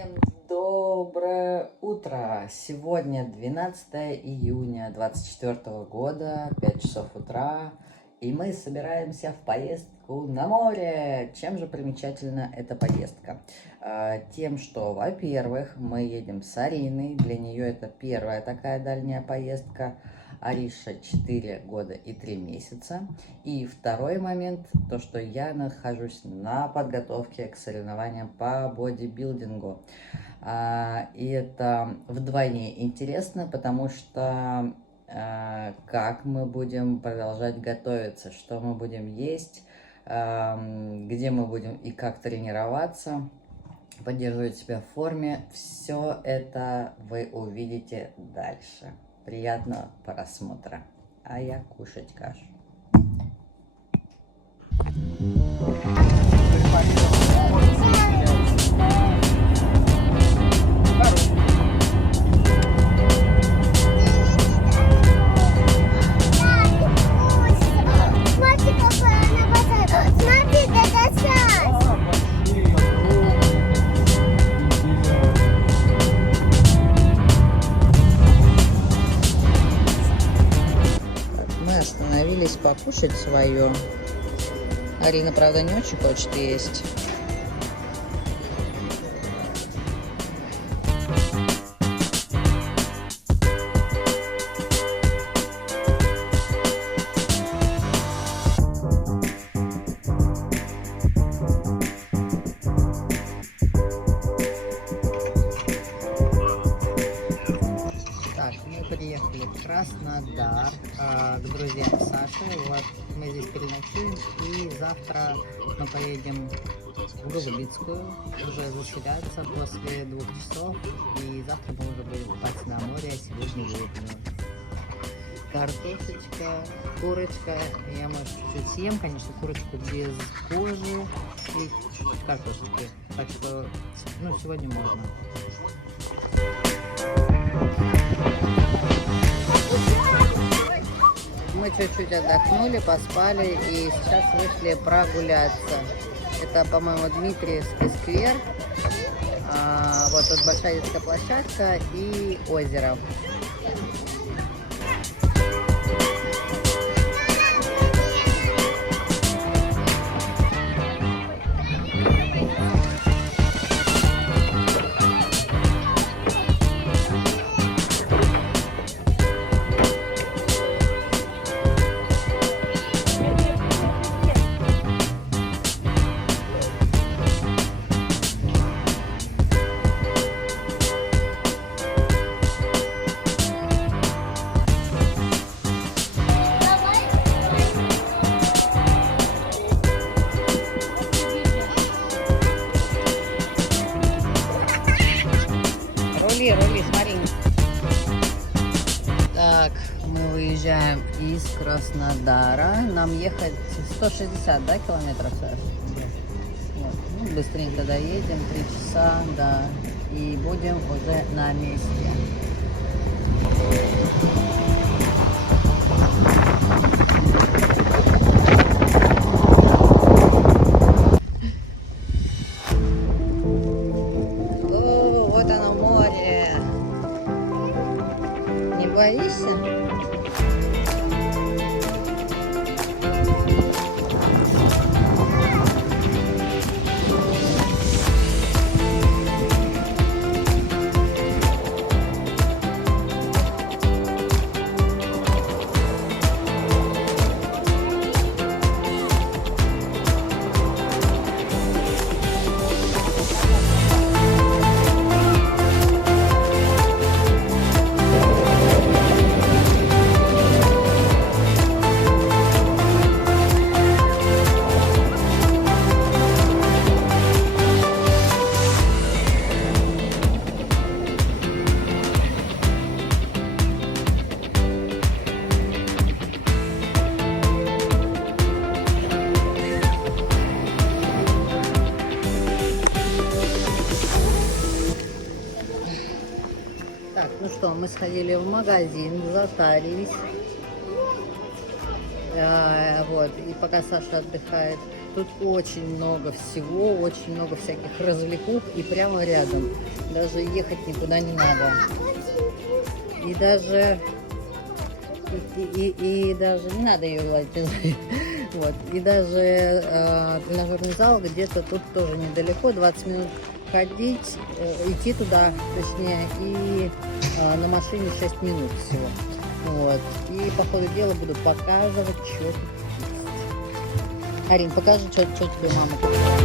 Всем доброе утро! Сегодня 12 июня 2024 года, 5 часов утра, и мы собираемся в поездку на море. Чем же примечательна эта поездка? Тем, что, во-первых, мы едем с Ариной, для нее это первая такая дальняя поездка. Ариша 4 года и 3 месяца. И второй момент, то что я нахожусь на подготовке к соревнованиям по бодибилдингу. И это вдвойне интересно, потому что как мы будем продолжать готовиться, что мы будем есть, где мы будем и как тренироваться, поддерживать себя в форме, все это вы увидите дальше. Приятного просмотра. А я кушать кашу. Остановились покушать свое. Арина, правда, не очень хочет есть. Приехали в Краснодар к друзьям Саши. Вот мы здесь переночуем, и завтра мы поедем в Голубицкую уже заселяться после 2 часов, и завтра мы уже будем купаться на море, а сегодня будет картошечка, курочка. Я, может, чуть-чуть съем, конечно, курочку без кожи и чуть-чуть картошечки. Так что, ну, сегодня можно. Мы чуть-чуть отдохнули, поспали и сейчас вышли прогуляться. Это, по-моему, Дмитриевский сквер. Вот тут большая детская площадка и озеро. Рули, смотри. Так, мы выезжаем из Краснодара. Нам ехать 160, да, километров, Саш? Вот. Ну, быстренько доедем, 3 часа, да, и будем уже на месте. Боишься? Ну что, мы сходили в магазин, затарились. Вот, и пока Саша отдыхает, Тут очень много всего, очень много всяких развлекух и прямо рядом. Даже ехать никуда не надо. И даже и даже не надо ее гладить. Вот. И даже тренажерный зал где-то тут тоже недалеко, 20 минут ходить, идти туда, точнее, и на машине 6 минут всего. Вот. И по ходу дела буду показывать, что тут есть. Арин, покажи, что тебе мама показала.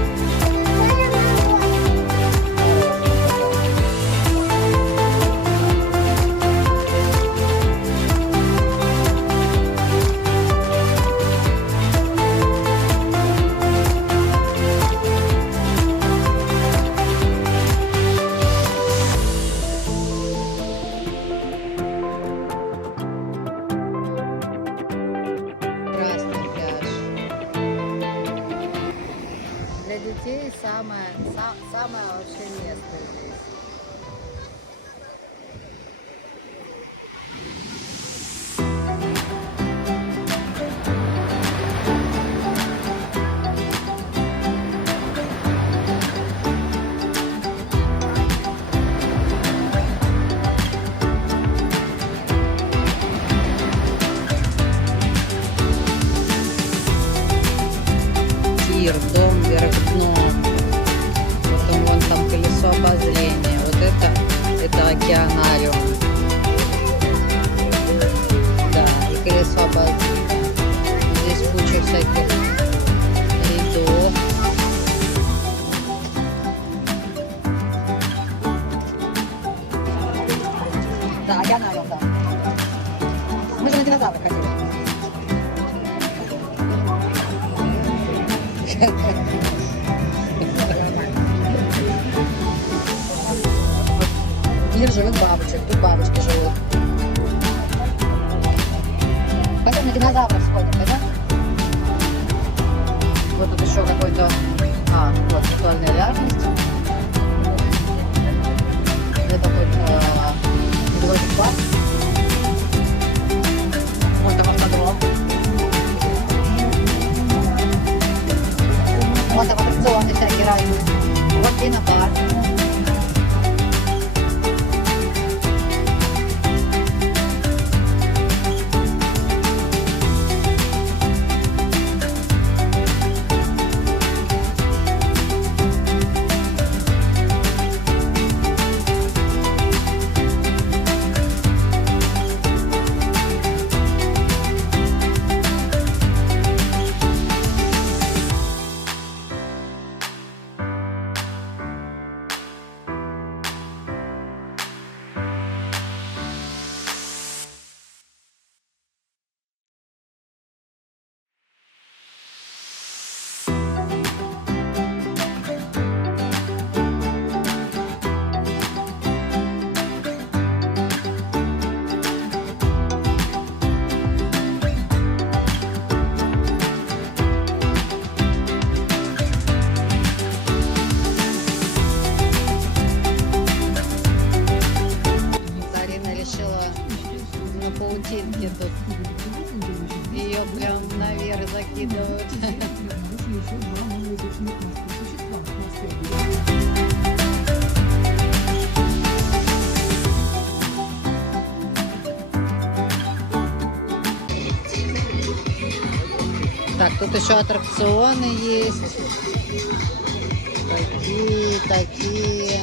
Для детей самое вообще место здесь. Дом вверх дном. Потом вон там колесо обозрения. Вот это океанариум. Да, и колесо обозрения. Здесь куча всяких рядов. Да, океанариум, да. Мы же на динозаврах ходили. Мир живых бабочек. Тут бабочки живут. Пойдем на динозавров сходим, да? Вот тут еще какой-то... вот виртуальная реальность. Это такой медвежий парк. Вот там автодром. Вот там аттракционы всякие разные. Вот кинопарк. Паутинки тут. Ее прям наверх закидывают. Так, тут еще аттракционы есть. Такие.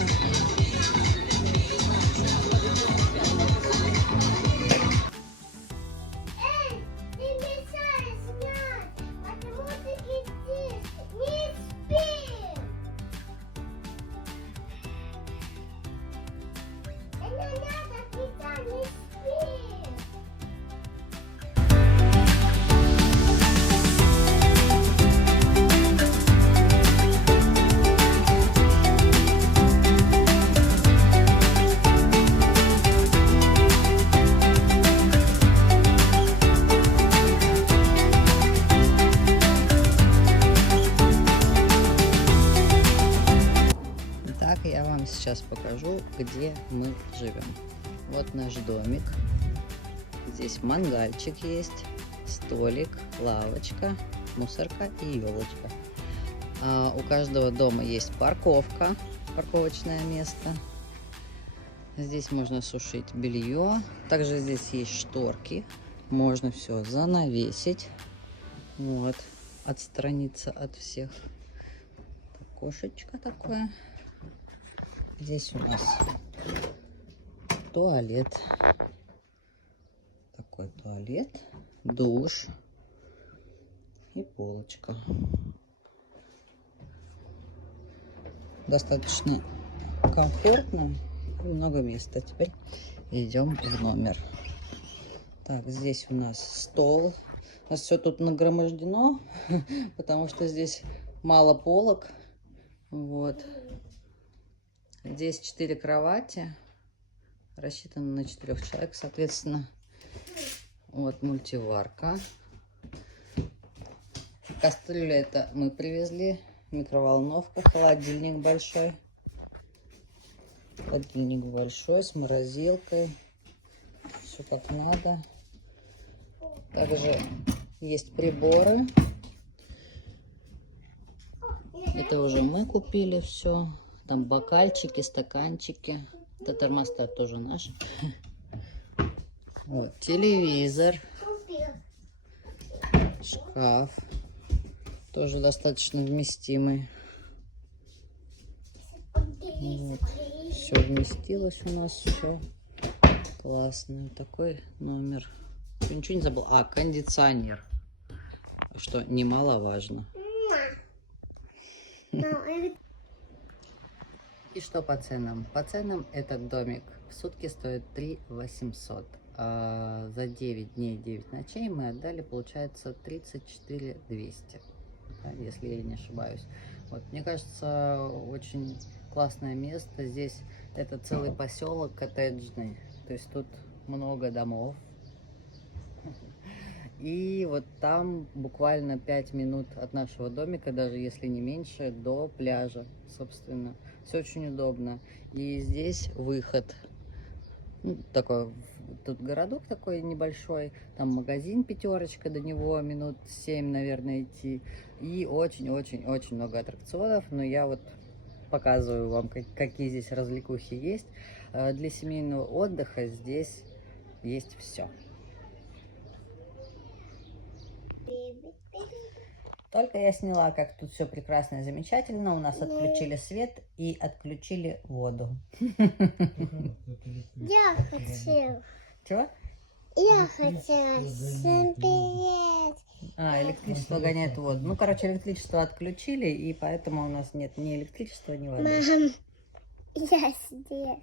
Я вам сейчас покажу, где мы живем. Вот наш домик. Здесь мангальчик есть, столик, лавочка, мусорка и елочка. У каждого дома есть парковка, парковочное место. Здесь можно сушить белье. Также здесь есть шторки. Можно все занавесить. Вот. Отстраниться от всех. Окошечко такое. Здесь у нас туалет. Такой туалет. Душ. И полочка. Достаточно комфортно и много места. Теперь идем в номер. Так, здесь у нас стол. У нас все тут нагромождено, потому что здесь мало полок. Вот. Здесь 4 кровати. Рассчитано на 4 человек, соответственно. Вот мультиварка. Кастрюля это мы привезли. Микроволновка, холодильник большой. Холодильник большой с морозилкой. Все как надо. Также есть приборы. Это уже мы купили все. Там бокальчики, стаканчики. Это термостат тоже наш. Вот, телевизор. Шкаф. Тоже достаточно вместимый. Вот. Все вместилось у нас, все классно. Такой номер. Ничего не забыл. А, кондиционер. Что немаловажно. И что по ценам? По ценам этот домик в сутки стоит 3 800. А за 9 дней 9 ночей мы отдали, получается, 34 200. Если я не ошибаюсь. Вот, мне кажется, очень классное место. Здесь это целый поселок коттеджный. То есть тут много домов. И вот там буквально 5 минут от нашего домика, даже если не меньше, до пляжа, собственно. Все очень удобно. И здесь выход. Ну, такой, тут городок такой небольшой, там магазин «Пятерочка», до него минут 7, наверное, идти. И очень-очень-очень много аттракционов, но я вот показываю вам, какие здесь развлекухи есть. Для семейного отдыха здесь есть все. Только я сняла, как тут все прекрасно и замечательно. У нас отключили свет и отключили воду. Я хотел. Чего? Я хотела. Всем привет. Электричество гоняет воду. Ну, короче, электричество отключили, и поэтому у нас нет ни электричества, ни воды. Мам, я здесь.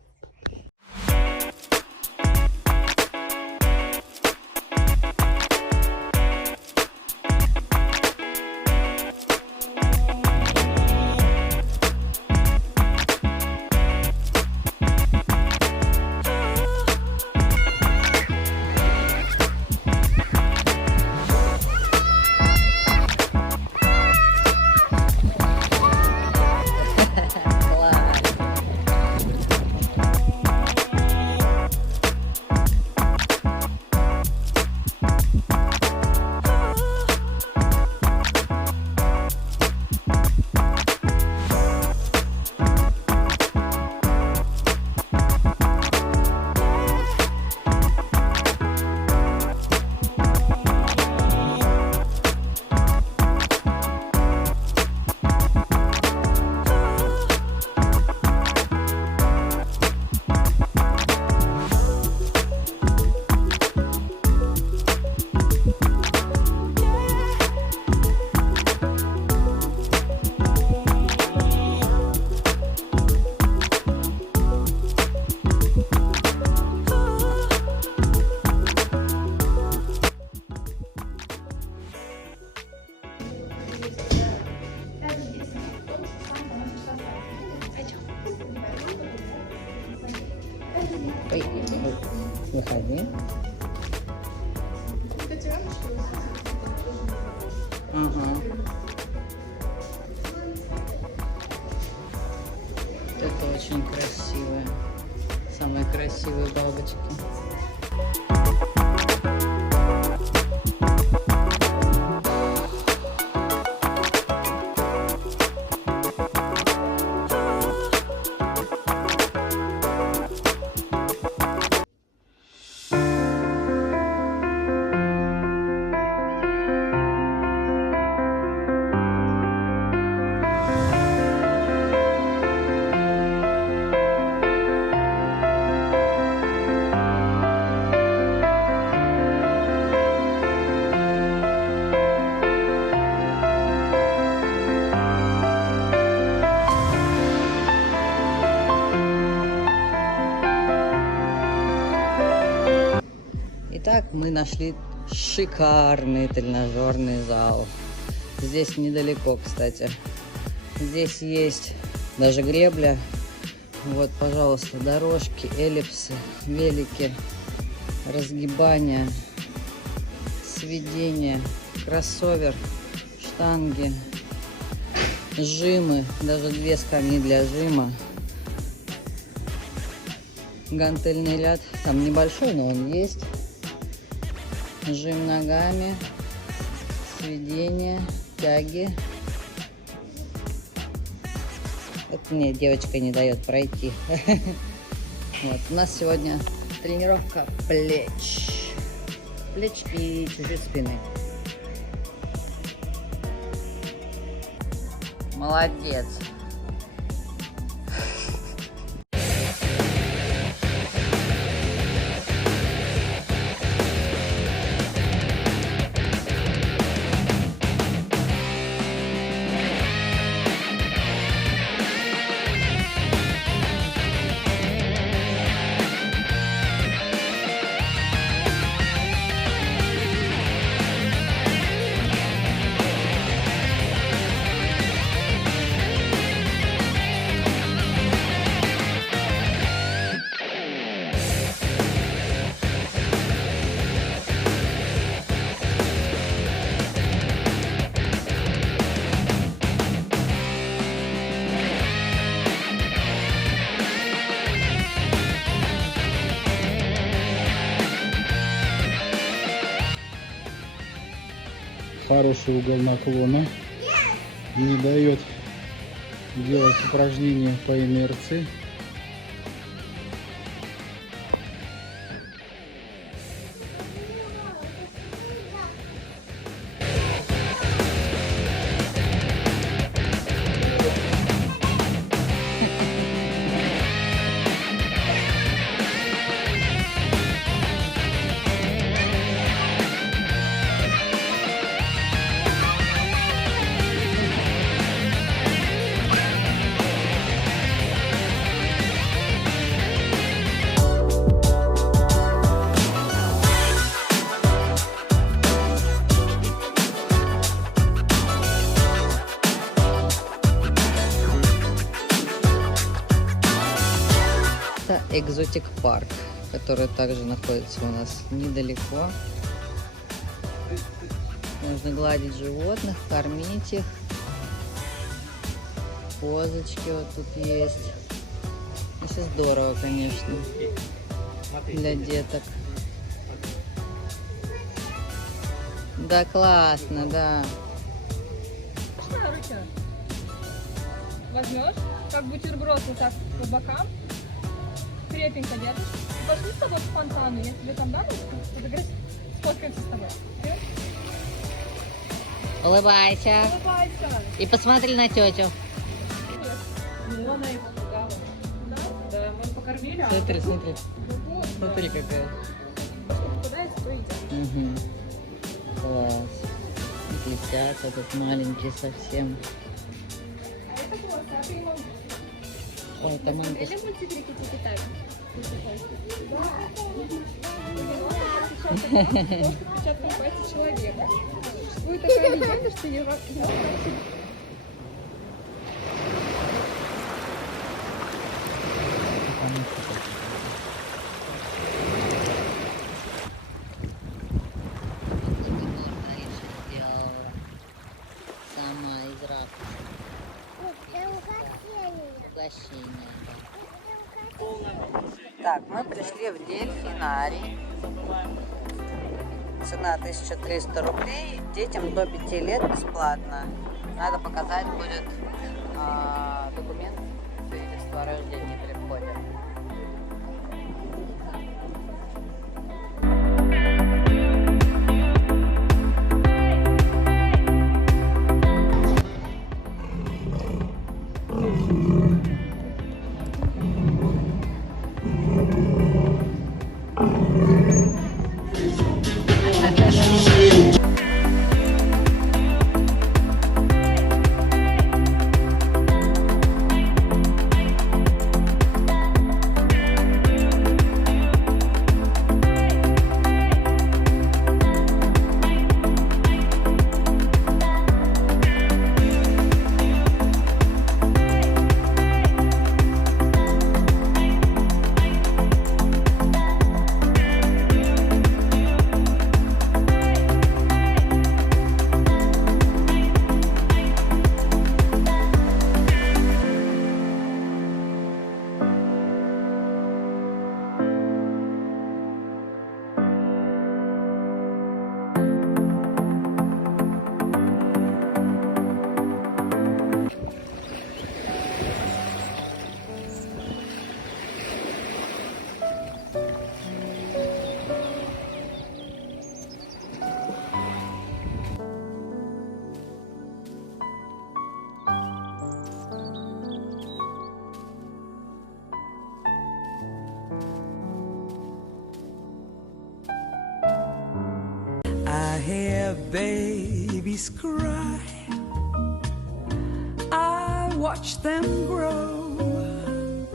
Выходи. Ага. Это очень красивые. Самые красивые бабочки. Итак, мы нашли шикарный тренажерный зал. Здесь недалеко, кстати. Здесь есть даже гребля. Вот, пожалуйста, дорожки, эллипсы, велики, разгибания, сведения, кроссовер, штанги, жимы, даже 2 скамьи для жима. Гантельный ряд, там небольшой, но он есть. Жим ногами, сведения, тяги. Это мне девочка не дает пройти. Вот, у нас сегодня тренировка плеч. Плеч и чуть-чуть спины. Молодец. Хороший угол наклона не дает делать упражнения по инерции. Экзотик парк, который также находится у нас недалеко. Можно гладить животных, кормить их. Козочки вот тут есть. Это здорово, конечно, для деток. Да, классно, да. Руки возьмешь, как бутерброд, вот так по бокам, крепенько держишь. И пошли с тобой к фонтану, я тебе там дам, сфоткаемся с тобой. Улыбайся. Улыбайся. И посмотри на тетю. Ну, она его пугала. Да, мы покормили, а Смотри, смотри. вот, Смотри какая. что попадается, то едят. Угу. Класс. Летят, этот маленький совсем. А это хвост, а ты ему... О, это маленький. Или мультики Тики-Таки? Отпечатком пальца человека. Существует такая легенда, что его Сама из ракушки. Угощение. Так, мы пришли в дельфинарий. Цена 1300 рублей. Детям до 5 лет бесплатно. Надо показать будет документ свидетельства о рождении при входе. babies cry. I watch them grow.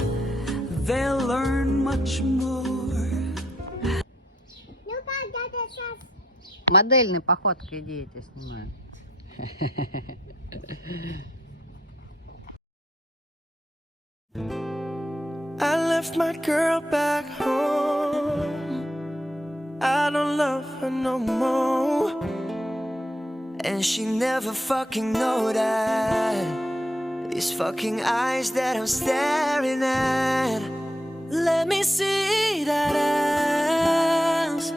They'll learn much more. Ну, когда ты сейчас... Модельной походкой иди, я тебя снимаю. I left my girl back home. I don't love her no more. And she never fucking know that. These fucking eyes that I'm staring at. Let me see that ass.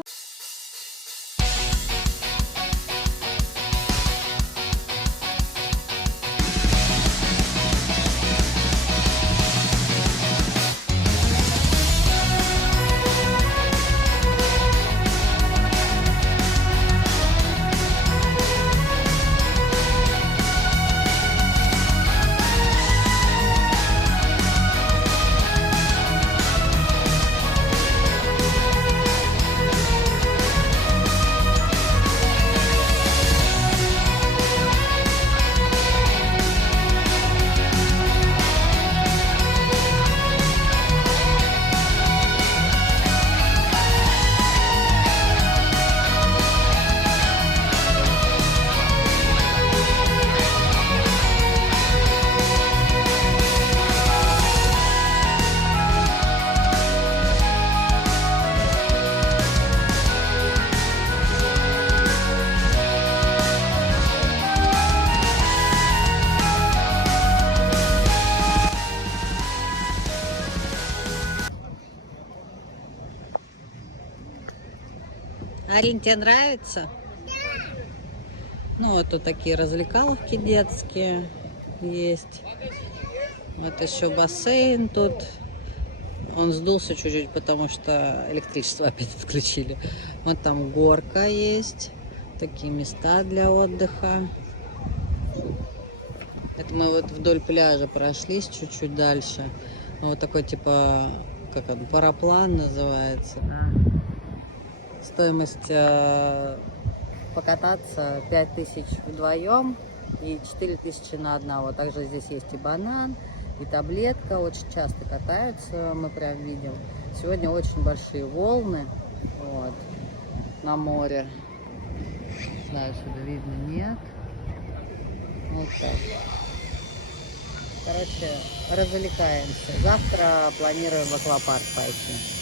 Арин, тебе нравится? Ну, вот тут такие развлекаловки детские есть. Вот еще бассейн тут. Он сдулся чуть-чуть, потому что электричество опять отключили. Вот там горка есть. Такие места для отдыха. Это мы вот вдоль пляжа прошлись чуть-чуть дальше. Вот такой типа, как он, параплан называется. Стоимость покататься 5000 вдвоем и 4000 на одного. Также здесь есть и банан, и таблетка. Очень часто катаются, мы прям видим. Сегодня очень большие волны вот, на море. Не знаю, сюда видно, нет. Вот так. Короче, развлекаемся. Завтра планируем в аквапарк пойти.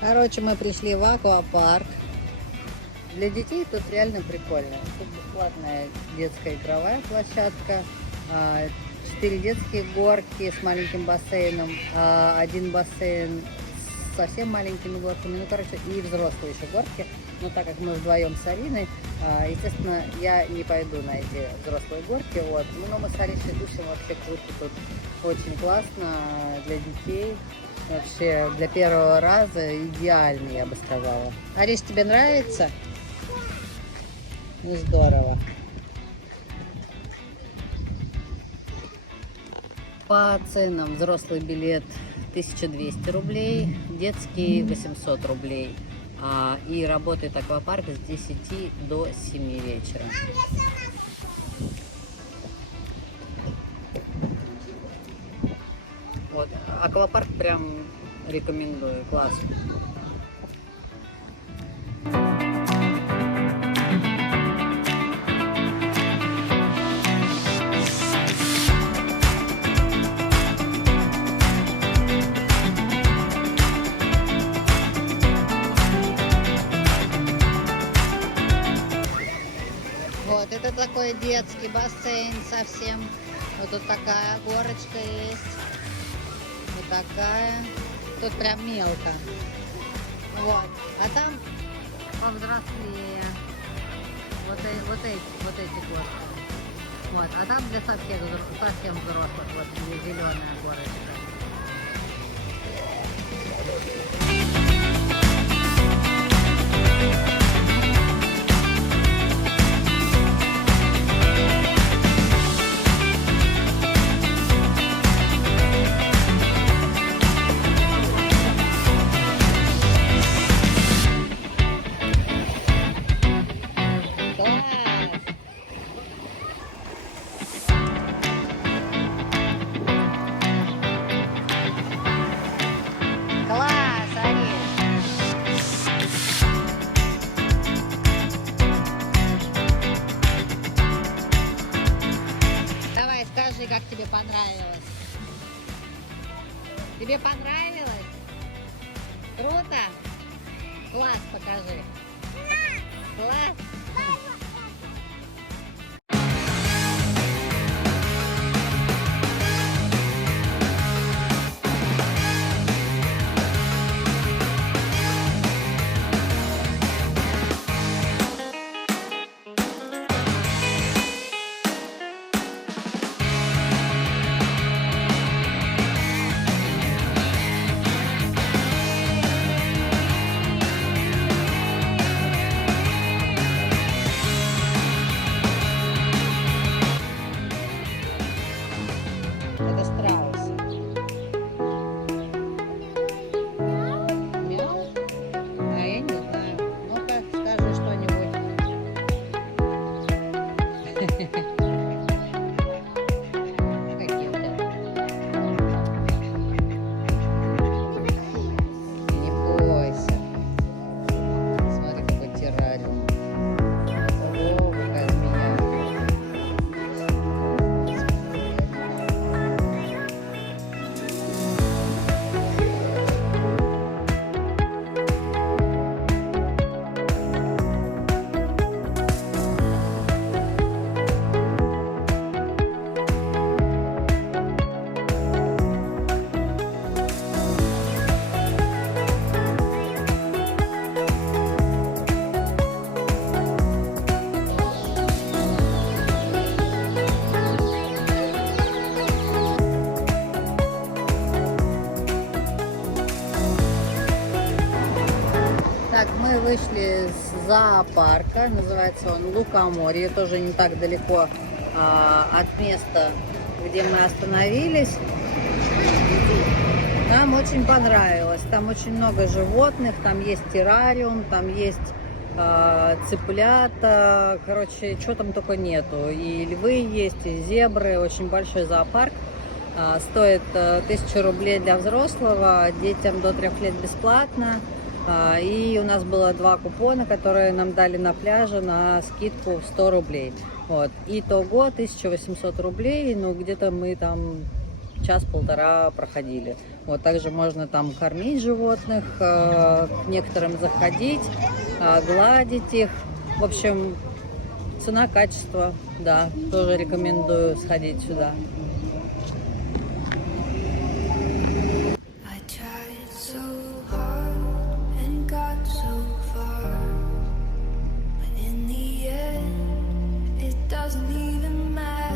Короче, мы пришли в аквапарк. Для детей тут реально прикольно. Тут бесплатная детская игровая площадка, 4 детские горки с маленьким бассейном, 1 бассейн с совсем маленькими горками, ну, короче, и взрослые еще горки. Но так как мы вдвоем с Ариной, естественно, я не пойду на эти взрослые горки. Вот. Но мы с Аришей душим, вообще круто тут. Очень классно для детей. Вообще для первого раза идеально, я бы сказала. Ариш, тебе нравится? Ну, здорово. По ценам взрослый билет 1200 рублей, детский 800 рублей. И работает аквапарк с 10 до 7 вечера. Вот, аквапарк прям рекомендую, классно. Вот, это такой детский бассейн совсем. Вот тут такая горочка есть. Вот такая. Тут прям мелко. Вот. А там повзрослее. Вот эти горки. Вот. А там для совсем взрослых. Вот где зеленая горочка. Класс, Ариш! Давай, скажи, как тебе понравилось. Тебе понравилось? Круто? Класс, покажи. Класс. Это страус. Мяу? А я не знаю. Ну-ка, скажи что-нибудь. Какие у тебя? Не бойся. Смотри, какой террариум. Ого, какая змея. Так, мы вышли с зоопарка, называется он Лукоморье, тоже не так далеко от места, где мы остановились. Нам очень понравилось, там очень много животных, там есть террариум, там есть цыплята, короче, что там только нету. И львы есть, и зебры, очень большой зоопарк. Стоит 1000 рублей для взрослого, детям до 3 лет бесплатно. И у нас было 2 купона, которые нам дали на пляже на скидку в 100 рублей. Вот. Итого 1800 рублей, ну где-то мы там час-полтора проходили. Вот, также можно там кормить животных, к некоторым заходить, гладить их. В общем, цена-качество, да, тоже рекомендую сходить сюда. I tried so hard and got so far, but in the end, it doesn't even matter.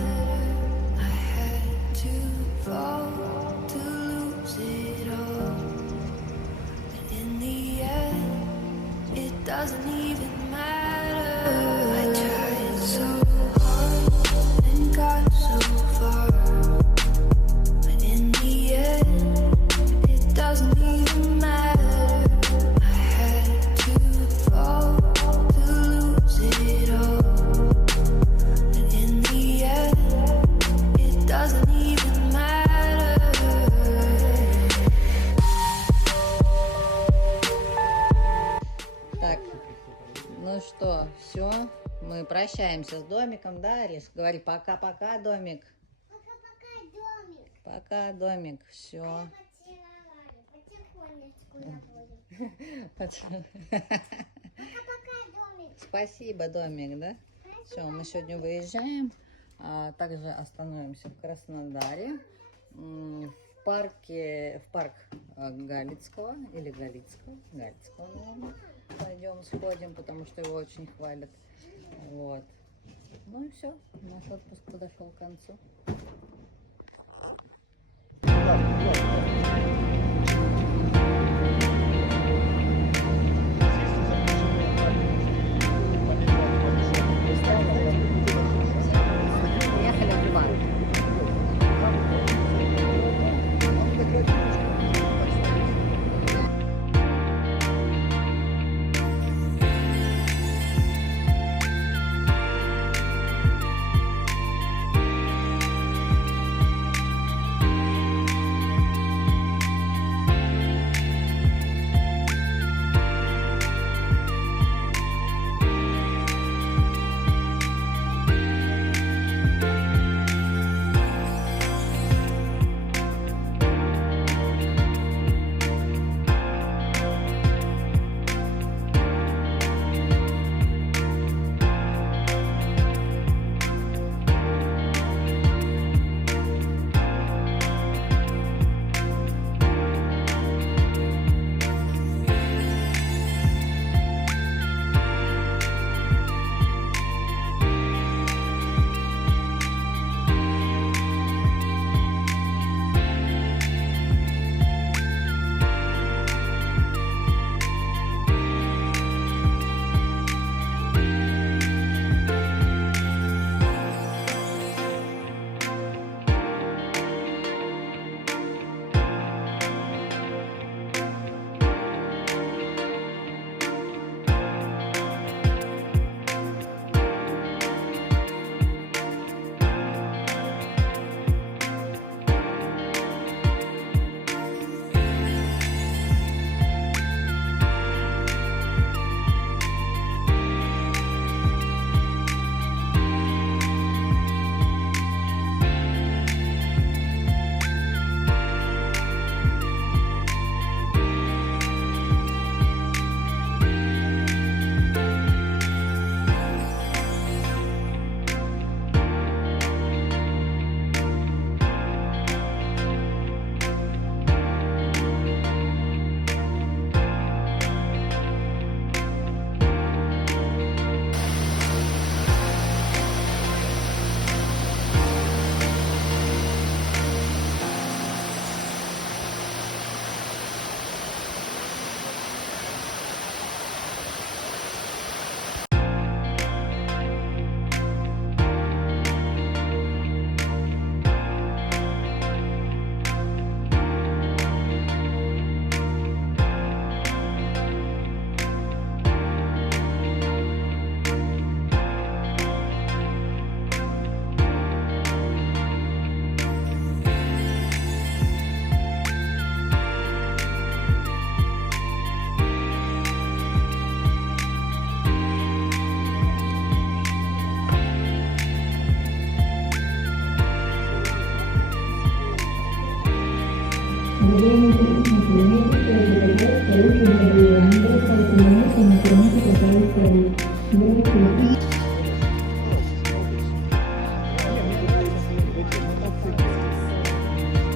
I had to fall to lose it all, but in the end, it doesn't even matter. I tried so hard and got so far. Doesn't even matter. I had to fall to lose it all, but in the end, it doesn't even matter. Так, ну что, все, мы прощаемся с домиком, да, Арис? Говори пока-пока, домик. Пока-пока, домик. Пока, домик, все. Потихонечку наводим. Пока-пока, домик. Спасибо, домик, да? Все, мы сегодня выезжаем, также остановимся в Краснодаре, в парк Галицкого, наверное, пойдем сходим, потому что его очень хвалят. Вот. Ну и все, наш отпуск подошел к концу.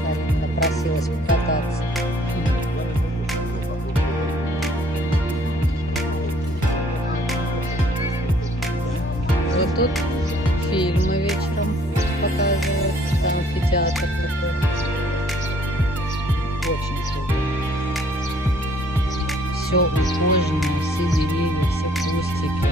Карина напросилась покататься. Вот тут фильмы вечером показывают. Там амфитеатр такой. Очень круто. Все ухоженное, все деревья, все кустики.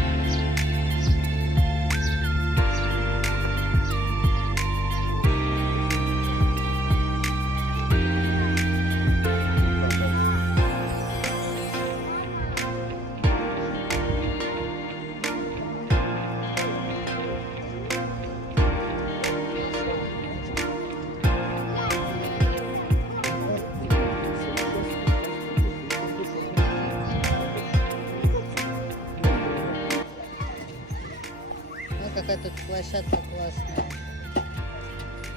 Вот какая тут площадка классная.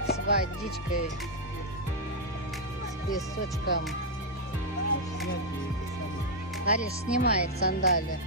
С водичкой, с песочком. Ариш снимает сандали.